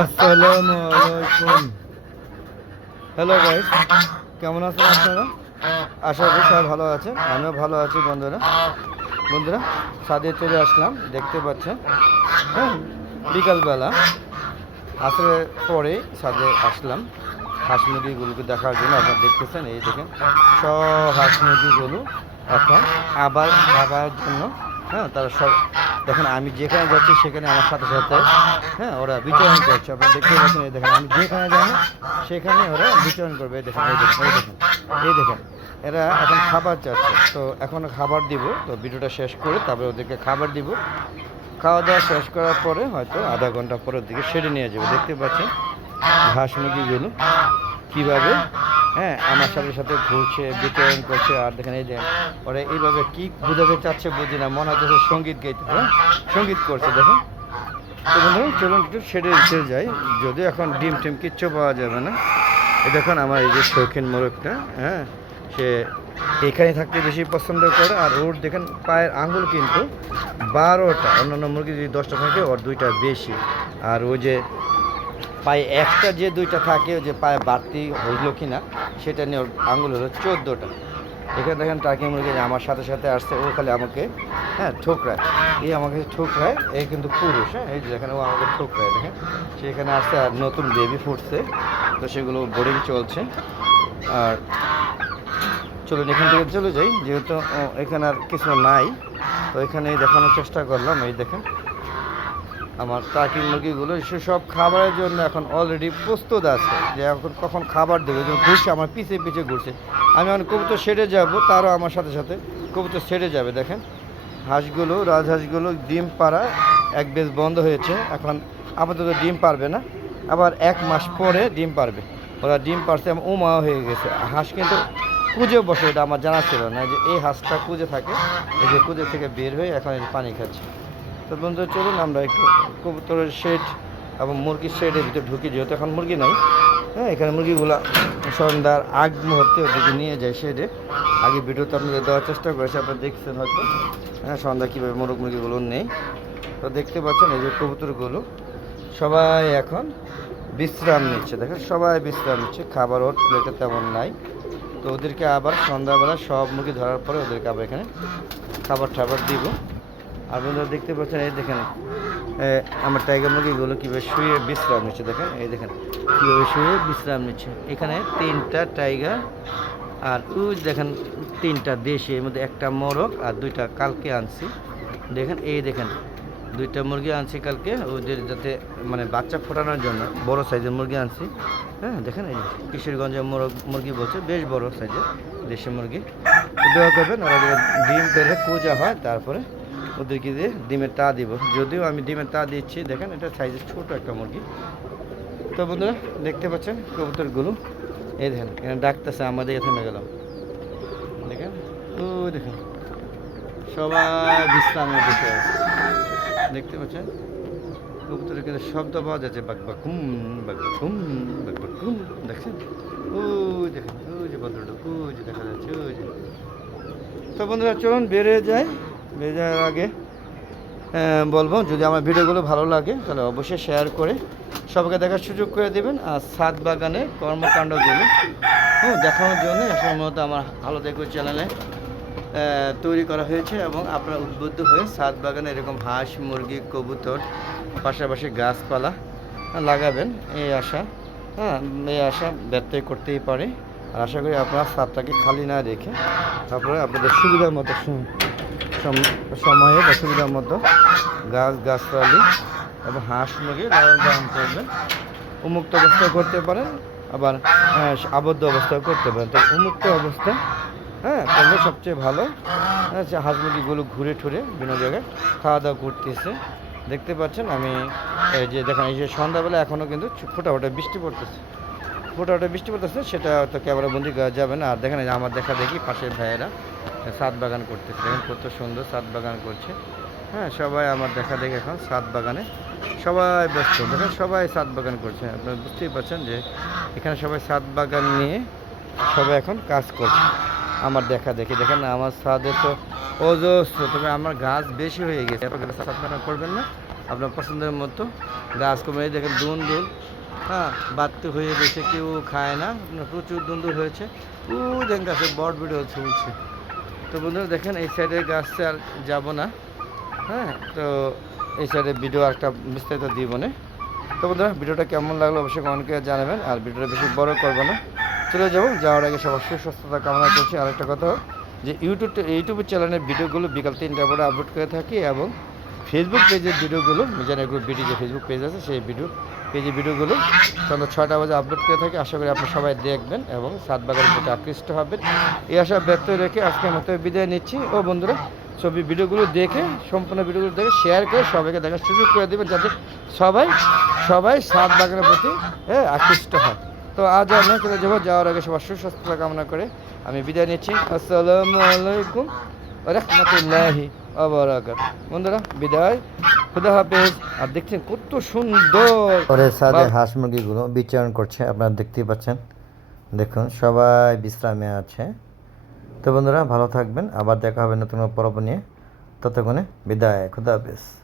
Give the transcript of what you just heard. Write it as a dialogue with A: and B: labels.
A: আসসালামু আলাইকুম। Hello guys কেমন আছেন আপনারা? আশা করি সবাই ভালো আছেন। আমিও ভালো আছি, বন্ধুরা। বন্ধুরা, ছাদে চলে আসলাম, দেখতে পাচ্ছেন। হ্যাঁ বিকালবেলা। আসলে পরে ছাদে আসলাম। হাঁস মুরগিগুলোকে দেখার জন্য আপনারা দেখতেছেন, এই দেখেন। সব হাঁস মুরগিগুলো এখন আবার খাবার জন্য হ্যাঁ তারা সব, দেখেন আমি যেখানে যাচ্ছি সেখানে আমার সাথে সাথে হ্যাঁ ওরা বিচরণ করছে। আপনারা দেখতে পাচ্ছেন, এই দেখেন, আমি যেখানে যাব সেখানে ওরা বিচরণ করবে। এই দেখেন এই দেখেন এই দেখেন এই দেখেন। এরা এখন খাবার চাচ্ছে। তো এখন খাবার দিব, তো ভিডিওটা শেষ করে তারপরে ওদেরকে খাবার দিব। খাওয়া দাওয়া শেষ করার পরে হয়তো আধা ঘণ্টা পরের দিকে সেরে নিয়ে যাব। দেখতে পাচ্ছেন, ঘাস মুরগিগুলো কীভাবে হ্যাঁ আমার সাথে সাথে ঘুরছে বিচরণ করছে, আর দেখেন এই যে ওরা এইভাবে কি বোঝাতে চাচ্ছে বুঝি না, মনে হচ্ছে সংগীত গাইতে হ্যাঁ? সংগীত করছে, দেখুন। তো বন্ধুরা, চলুন একটু সেরে দিতে যাই, যদিও এখন ডিম টিম কিচ্ছু পাওয়া যাবে না। এই দেখুন আমার এই যে শৌখিন মোরগটা হ্যাঁ? সে এখানে থাকতে বেশি পছন্দ করে, আর ওর দেখেন পায়ের আঙুল কিন্তু বারোটা, অন্যান্য মুরগি যদি দশটা থাকে, ওর দুইটা বেশি। আর ওই যে পায়ে একটা যে দুইটা থাকে, ওই যে পায়ে বাড়তি হইল কি না সেটা নিয়ে ওর আঙ্গুল হলো চোদ্দোটা। এখানে দেখেন টার্কি মুরগি আমার সাথে সাথে আসছে, ও খালি আমাকে হ্যাঁ ঠোকরায়। এই আমাকে ঠোকরায় এই কিন্তু পুরুষ হ্যাঁ এই যেখানে ও আমাকে ঠোকরায়, দেখেন। সেখানে আসছে আর নতুন বেবি ফুটছে, তো সেগুলো বোর্ডিং চলছে। আর চলুন, এখান থেকে চলে যাই, যেহেতু এখানে আর কিছু নাই, তো এখানে দেখানোর চেষ্টা করলাম, এই দেখেন। আমার টাকি মুরগিগুলো সেসব খাবারের জন্য এখন অলরেডি প্রস্তুত আছে যে এখন কখন খাবার দেবে যেমন ঘুরছে, আমার পিছে পিছে ঘুরছে। আমি এখন কবুতর সেরে যাব, তারও আমার সাথে সাথে কবুতর সেরে যাবে, দেখেন। হাঁসগুলো, রাজহাঁসগুলো, ডিম পাড়া, এক বেশ বন্ধ হয়েছে, এখন আপাতত ডিম পারবে না। আবার এক মাস পরে ডিম পারবে ওরা ডিম পারছে এবং উমা হয়ে গেছে। হাঁস কিন্তু কুজে বসে, এটা আমার জানা ছিল না, যে এই হাঁসটা কুজে থাকে, এই যে কুজে থেকে বের হয়ে এখন পানি খাচ্ছে। তো বন্ধু চলুন আমরা একটু কবুতরের শেড এবং মুরগির শেডের ভিতরে ঢুকি, যেহেতু এখন মুরগি নাই। হ্যাঁ এখানে মুরগিগুলো সন্ধ্যার আগ মুহূর্তে ওদিকে নিয়ে যায় শেডে। আগে ভিডিওতে আপনাদের দেওয়ার চেষ্টা করেছি, আপনারা দেখছেন হয়তো। হ্যাঁ সন্ধ্যা কীভাবে মুরগ মুরগিগুলো নেই তো দেখতে পাচ্ছেন এই যে কবুতরগুলো, সবাই এখন বিশ্রাম নিচ্ছে। দেখেন, সবাই বিশ্রাম নিচ্ছে, খাবার ওর প্লেটে তেমন নাই। তো ওদেরকে আবার সন্ধ্যাবেলা সব মুরগি ধরার পরে ওদেরকে আবার এখানে খাবার ঠাবার দিব। আর বন্ধুরা দেখতে পাচ্ছেন, এই দেখেন আমার টাইগার মুরগিগুলো কীভাবে শুয়ে বিশ্রাম নিচ্ছে, দেখেন, এই দেখেন, কীভাবে শুয়ে বিশ্রাম নিচ্ছে। এখানে তিনটা টাইগার আর ওই দেখেন তিনটা দেশি, এর মধ্যে একটা মোরগ আর দুইটা কালকে আনছি। দেখেন, এই দেখেন, দুইটা মুরগি আনছি কালকে ওদের যাতে মানে বাচ্চা ফোটানোর জন্য, বড় সাইজের মুরগি আনছি। হ্যাঁ দেখেন, এই কিশোরগঞ্জের মোরগ, মুরগি বলছে, বেশ বড় সাইজের দেশি মুরগি। দোয়া করবেন, ওরা ডিম পেরে পূজা হয়, তারপরে ওদেরকে দিয়ে ডিমের তা দিব। যদিও আমি ডিমের তা দিচ্ছি, দেখেন এটা সাইজের ছোট একটা মুরগি। তো বন্ধুরা, দেখতে পাচ্ছেন কবুতরগুলো? এই দেখেন এখানে ডাকতেছে আমাদের এখানে গেলাম দেখেন ও দেখেন, সবাই বিশ্রামে বসে আছে। দেখতে পাচ্ছেন? কবুতরের কিন্তু শব্দ পাওয়া যাচ্ছে, বাক বাক হুম, বাক বাক হুম, বাক বাক হুম, দেখছেন? ও দেখেন, ওই যে ভদ্রটা ওই যে দেখা যাচ্ছে ও যে। তো বন্ধুরা, চলুন বেড়ে যাই। যাওয়ার আগে বলব, যদি আমার ভিডিওগুলো ভালো লাগে, তাহলে অবশ্যই শেয়ার করে সবাইকে দেখার সুযোগ করে দেবেন। আর সাত বাগানের কর্মকাণ্ডগুলো হ্যাঁ দেখানোর জন্য সম্ভবত আমার আলো দেখো চ্যানেলে তৈরি করা হয়েছে এবং আপনারা উদ্বুদ্ধ হয়ে সাত বাগানে এরকম হাঁস, মুরগি, কবুতর, পাশাপাশি গাছপালা লাগাবেন, এই আশা হ্যাঁ এই আশা ব্যর্থ করতেই পারে। আর আশা করি আপনারা সাতটাকে খালি না রেখে তারপরে আপনাদের সুবিধার মতো সময়ে বা সুবিধা মতো গাছ গাছপালি এবং হাঁস মুরগি লালন পালন করবেন। উন্মুক্ত অবস্থা করতে পারেন আবার আহ, আবদ্ধ অবস্থাও করতে পারেন। তো উন্মুক্ত অবস্থা হ্যাঁ করলে সবচেয়ে ভালো হ্যাঁ হাঁস মুরগিগুলো ঘুরে ঠুরে বিভিন্ন জায়গায় খাওয়া দাওয়া করতেছে। দেখতে পাচ্ছেন আমি এই যে দেখেন এই যে সন্ধ্যাবেলা এখনও কিন্তু ফোটা ফোটা বৃষ্টি পড়তেছে। ফোটা ফোটা বৃষ্টি পড়তেছে, সেটা হয়তো ক্যামেরা বন্দি করা যাবে না। আর দেখেন আমার দেখা দেখি পাশের ভাইয়েরা সাত বাগান করতেছে। দেখেন কত সুন্দর সাত বাগান করছে। হ্যাঁ সবাই আমার দেখা দেখে এখন সাত বাগানে সবাই ব্যস্ত। দেখেন সবাই সাত বাগান করছে। আপনারা বুঝতেই পারছেন যে এখানে সবাই সাত বাগান নিয়ে সবাই এখন কাজ করছে। আমার দেখা দেখি, দেখেন আমার ছাদে তো অজস্র। তবে আমার গাছ বেশি হয়ে গেছে। সাত বাগান করবেন না। আপনার পছন্দের মতো গাছ কমে। দেখেন দুন দুন হ্যাঁ বাড়তে হয়ে গেছে, কেউ খায় না, প্রচুর দুন্দুর হয়েছে। ও গাছের বট ভিডিও চলছে তো বন্ধুরা দেখেন, এই সাইডের গাছটা আর যাব না। হ্যাঁ তো এই সাইডে ভিডিও একটা বিস্তারিত দিব না। তো বন্ধুরা ভিডিওটা কেমন লাগল অবশ্যই করে জানাবেন, আর ভিডিওটা বেশি বড় করব না। চলে যাব, যাওয়ার আগে সবার সুস্বাস্থ্যতা কামনা করছি। আরেকটা কথা যে ইউটিউব ইউটিউব চ্যানেলের ভিডিওগুলো বিকাল তিনটা পরে আপলোড করে থাকি এবং ফেসবুক পেজের ভিডিওগুলো মিজানের গ্রুপ বিডি যে ফেসবুক পেজ আছে, সেই ভিডিও পেজের ভিডিওগুলো সন্ধ্যা ছয়টা বাজে আপলোড করে থাকি, আশা করি আপনারা সবাই দেখবেন এবং সাত বাগের প্রতি আকৃষ্ট হবেন। এই আশা ব্যক্ত রেখে আজকে মতো বিদায় নিচ্ছি। ও বন্ধুরা, ছবি ভিডিওগুলো দেখে, সম্পূর্ণ ভিডিওগুলো দেখে শেয়ার করে সবাইকে দেখার সুযোগ করে দেবেন যাতে সবাই সবাই সাত বাগানের প্রতি আকৃষ্ট হয়। তো আজ আমরা চলে যাব। যাওয়ার আগে সবার সুস্বাস্থ্য কামনা করে আমি বিদায় নিচ্ছি। আসসালামু আলাইকুম। রহমতুল্লাহি আবরাকাত বন্ধুরা বিদায়। খুদা হাফেজ। আর দেখছেন কত সুন্দর ওরে সাদে হাঁস মুরগিগুলো বিচরণ করছে আপনারা দেখতেই পাচ্ছেন। দেখুন সবাই বিশ্রামে আছে। তো বন্ধুরা ভালো থাকবেন। আবার দেখা হবে নতুন পর্ব নিয়ে। ততক্ষণে বিদায়। খুদা হাফেজ।